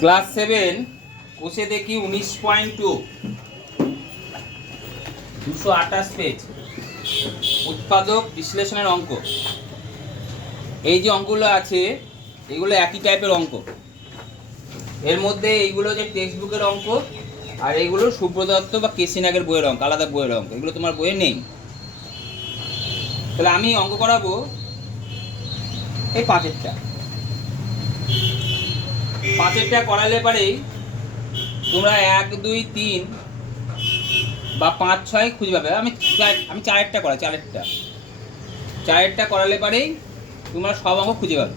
Class seven, কোষে দেখি উনিশ পয়েন্ট টু দুশো আঠাশ পেজ উৎপাদক বিশ্লেষণের অঙ্ক। এই যে অঙ্কগুলো আছে, এগুলো একই টাইপের অঙ্ক। এর মধ্যে এইগুলো যে টেক্সট বুকের অঙ্ক, আর এইগুলো সুব্রদত্ত বা কেসিনাগের বইয়ের অঙ্ক, আলাদা বইয়ের অঙ্ক। এগুলো তোমার বইয়ে নেই। তাহলে আমি অঙ্ক করাবো এই পাঁচেরটা। পাঁচেরটা করালে পারেই তোমরা এক, দুই, তিন বা পাঁচ, ছয় খুঁজে পাবে। আমি আমি চারেরটা করাই চারেরটা। চারেরটা করালে পারেই তোমরা সব অঙ্ক খুঁজে পাবে।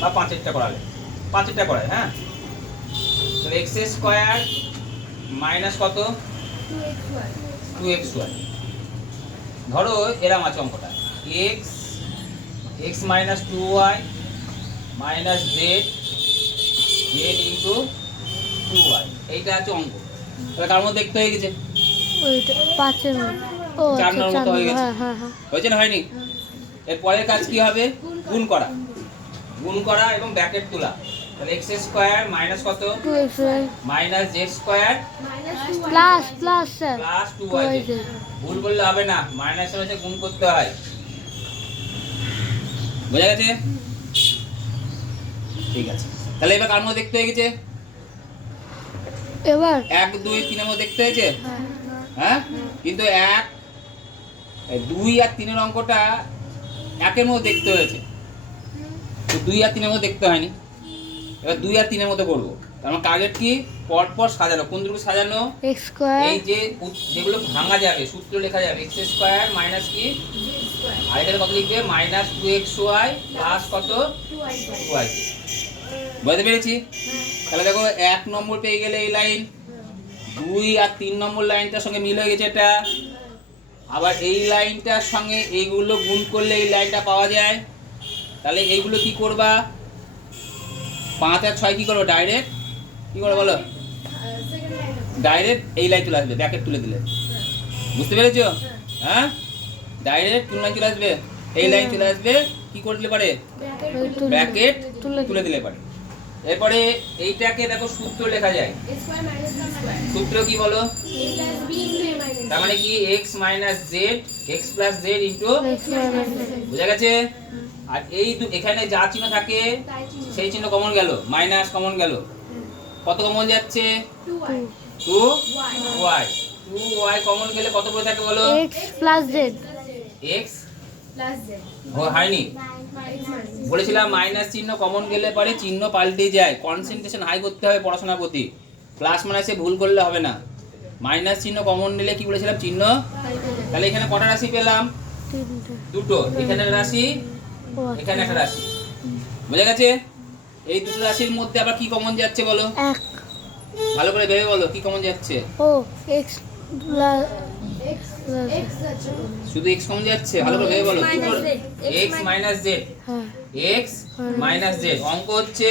বা পাঁচেরটা করালে। পাঁচেরটা করায় হ্যাঁ? তাহলে এক্স স্কোয়ার মাইনাস কত? টু এক্স ওয়াই ধরো এরম আছে অঙ্কটা। X x minus two y minus z z into two y এইটা আছে অঙ্ক। তাহলে কার মধ্যে দেখতে হয়ে গেছে? ওইটা পাঁচের মধ্যে। ও চার আচ্ছা, নম্বর মতো হয়ে গেছে। হ্যাঁ হ্যাঁ হ্যাঁ। হয়েছে না হয়নি? এর পরের কাজ কি হবে? গুণ করা। গুণ করা এবং ব্র্যাকেট তোলা। তাহলে এক্স স্কোয়ার মাইনাস কত? Minus z square plus plus plus two y ভুল করলে হবে না। মাইনাসের হচ্ছে গুণ করতে হয়। বোঝা গেছে? ঠিক আছে। তাহলে এবার কার মধ্যে দেখতে হয়ে গেছে এবার? এক দুই তিনের মধ্যে দেখতে হয়েছে? হ্যাঁ, হ্যাঁ? কিন্তু এক এই দুই আর তিনের অঙ্কটা একের মধ্যে দেখতে হয়েছে। তো দুই আর তিনের মধ্যে দেখতে হয়নি। এবার দুই আর তিনের মধ্যে করব তার মানে টার্গেট কি? পরপর সাজানো। কোন দুটো সাজানো? এই যে যেগুলো ভাঙা যাবে সূত্র লেখা যাবে এক্স স্কোয়ার মাইনাস কি? আর এখানে কত লিখবে? Minus two x y plus কত? টু ওয়াই বুঝতে পেরেছি? তাহলে দেখো, এক নম্বর পেয়ে গেলে এই লাইন, দুই আর তিন নম্বর লাইনটার সঙ্গে মিল হয়ে গেছে এটা। আবার এই লাইনটার সঙ্গে এইগুলো গুণ করলে এই লাইনটা পাওয়া যায়। তাহলে এইগুলো কি করবা? পাঁচ আর ছয় কি করব? ডাইরেক্ট কি করব বলো? ডাইরেক্ট এই লাইন চলে আসবে ব্যাকেট তুলে দিলে। বুঝতে পেরেছ? হ্যাঁ? ডাইরেক্ট কোন লাইন চলে আসবে? এই লাইন চলে আসবে কি করে দিলে পারে? ব্র্যাকেট তুলে দিলে পারে। এরপরে এইটাকে দেখো সূত্র লেখা যায়। সূত্র কি বলো? তার মানে কি? X minus z x plus z into বোঝা গেছে? আর এই এখানে যা চিহ্ন থাকে সেই চিহ্ন কমন গেল মাইনাস কমন গেল। কত কমন যাচ্ছে? Two y two y common গেলে কত পড়ে থাকে বলো? এক্স প্লাস জেড এক্স হয়নি? বলেছিলাম মাইনাস চিহ্ন কমন গেলে পরে চিহ্ন পাল্টে যায়। কনসেন্ট্রেশন হাই করতে হবে পড়াশোনার প্রতি। প্লাস মাইনাসে ভুল করলে হবে না। মাইনাস চিহ্ন কমন নিলে কি বলেছিলাম? চিহ্ন? তাহলে এখানে কটা রাশি পেলাম? দুটো। এখানে একটা রাশি এখানে একটা রাশি। বোঝা গেছে? এই দুটো রাশির মধ্যে আবার কি কমন যাচ্ছে বলো? ভালো করে ভেবে বলো কি কমন যাচ্ছে? ও এক্স শুধু এক্স কমন যাচ্ছে? ভালো করে ভেবে বলো। কি বলো এক্স মাইনাস জেড হ্যাঁ। এক্স মাইনাস জেড অঙ্ক হচ্ছে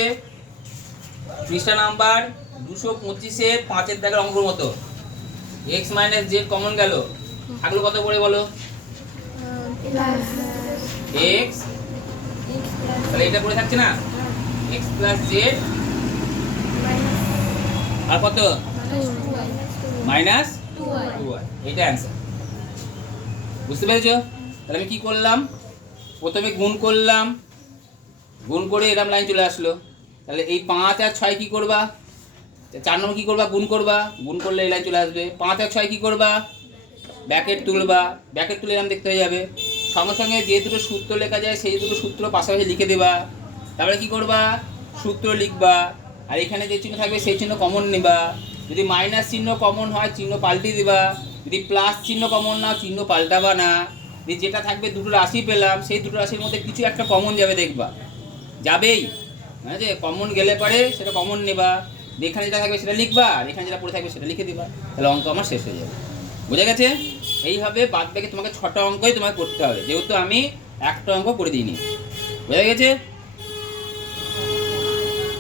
পৃষ্ঠা নাম্বার দুশো পঁচিশের পাঁচের দাগের অঙ্কর মতো। এক্স মাইনাস জেড কমন গেল? থাকল কত করে বলো। এক্স তাহলে এটা পড়ে থাকছে না? এক্স প্লাস জেড আর কত? মাইনাস টু এইটা অ্যান্সার বুঝতে পেরেছ? তাহলে আমি কি করলাম? প্রথমে গুণ করলাম। গুণ করে এরম লাইন চলে আসলো। তাহলে এই পাঁচ আর ছয় কি করবা? চার নম্বর কি করবা? গুণ করবা। গুণ করলে এই লাইন চলে আসবে। পাঁচ আর ছয় কি করবা? ব্যাকেট তুলবা। ব্যাকেট তুলে এরম দেখতে হয়ে যাবে। সঙ্গে সঙ্গে যে দুটো সূত্র লেখা যায়, সেই দুটো সূত্র পাশাপাশি লিখে দেবা। তারপরে কি করবা? সূত্র লিখবা। আর এখানে যে চিহ্ন থাকবে, সেই চিহ্ন কমন নেবা। যদি মাইনাস চিহ্ন কমন হয়, চিহ্ন পাল্টে দিবা। যদি প্লাস চিহ্ন কমন না চিহ্ন পাল্টাবা না। দিয়ে যেটা থাকবে, দুটো রাশি পেলাম, সেই দুটো রাশির মধ্যে কিছু একটা কমন যাবে দেখবা। যাবেই। হ্যাঁ যে কমন গেলে পারে সেটা কমন নেবা। এখানে যেটা থাকবে, সেটা লিখবা। এখানে যেটা পড়ে থাকবে, সেটা লিখে দিবা। তাহলে অঙ্ক আমার শেষ হয়ে যাবে। বোঝা গেছে? এইভাবে বাদ তোমাকে ছটা অঙ্কই তোমাকে করতে হবে। যেহেতু আমি একটা অঙ্ক করে দিইনি। বোঝা গেছে?